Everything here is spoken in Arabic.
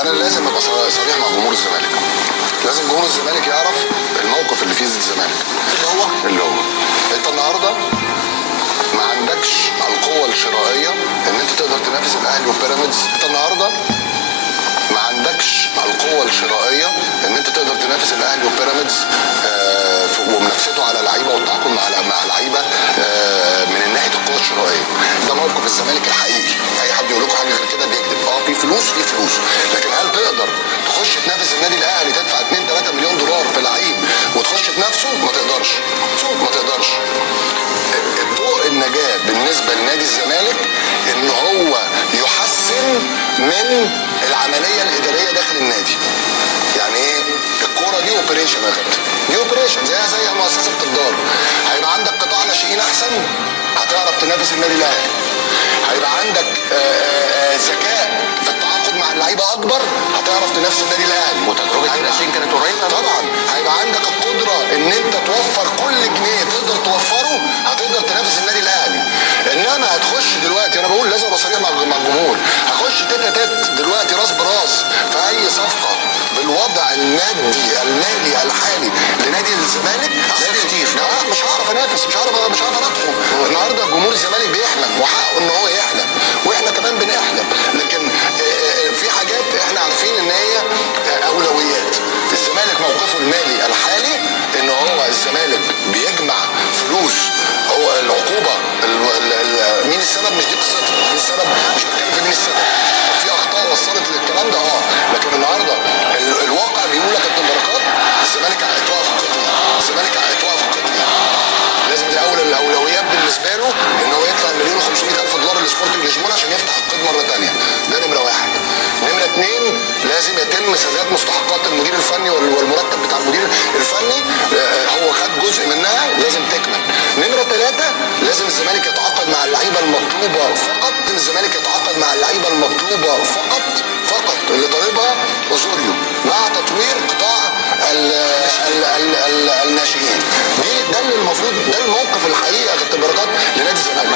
انا لازم ابقى صريح مع جمهور الزمالك. لازم جمهور الزمالك يعرف الموقف اللي فيه الزمالك اللي هو انت النهارده ما عندكش القوه الشرائيه ان انت تقدر تنافس الاهلي وبيراميدز. انت النهارده ما عندكش القوه الشرائيه ان انت تقدر تنافس الاهلي وبيراميدز ومنافسته على لعيبه والتعاقد مع لعيبه من ناحيه القوه الشرائيه. ده موقف الزمالك الحقيقي. اي حد يقول لكم حاجه غير كده بيكذب. في فلوس، لكن هل تقدر تخش تنافس النادي الاهلي تدفع 2-3 مليون دولار في لعيب وتخش تنافسه؟ ما تقدرش. ضوء النجاه بالنسبه لنادي الزمالك ان هو يحسن من العمليه الاداريه داخل النادي. يعني ايه؟ الكوره دي اوبريشن يا كابتن، دي اوبريشن زي مؤسسه التجار. هيبقى عندك قطاع ناشئين احسن هتعرف تنافس النادي الاهلي. هيبقى عندك ذكاء في التعاقد مع اللعيبه اكبر هتعرف تنافس النادي الاهلي. وتجربه الناشئين كانت قريبه طبعا. هيبقى عندك القدره ان انت توفر كل جنيه تقدر توفره هتقدر تنافس النادي الاهلي. انما هتخش دلوقتي، انا بقول لازم ابقى صريح مع الجمهور، هخش تيت دلوقتي راس براس في اي صفقه بالوضع المالي الحالي لنادي الزمالك مش هعرف انافس، مش هعرف ادخل. النهارده جمهور الزمالك بيحلم وحقه ان هو يحلم واحنا كمان بنحلم، لكن في حاجات احنا عارفين ان هي اولويات. الزمالك موقفه المالي الحالي ان هو الزمالك بيجمع فلوس. هو العقوبه مين السبب؟ مش دي قصتها. مين السبب؟ مش بتكلم في مين السبب. في اخطاء وصلت للكلام ده لكن النهارده الواقع بيقول لك كابتن بركات الزمالك هيتوقف قطعي. لازم الاول الاولويات بالنسبه له ان هو يدفع $1,500,000 لسبورتنج لشبونه عشان يفتح القيد مره ثانيه. ده نمره واحد. نمره اثنين، لازم يتم سداد مستحقات المدير الفني والمرتب بتاع المدير الفني. هو خد جزء منها لازم تكمل. نمره ثلاثه، لازم الزمالك يتعاقد مع اللعيبه المطلوبه فقط. فقط اللي طالبها اوزوريو مع تطوير قطاع الناشئين. ده اللي المفروض، ده الموقف الحقيقي يا كابتن بركات لنادي الزمالك.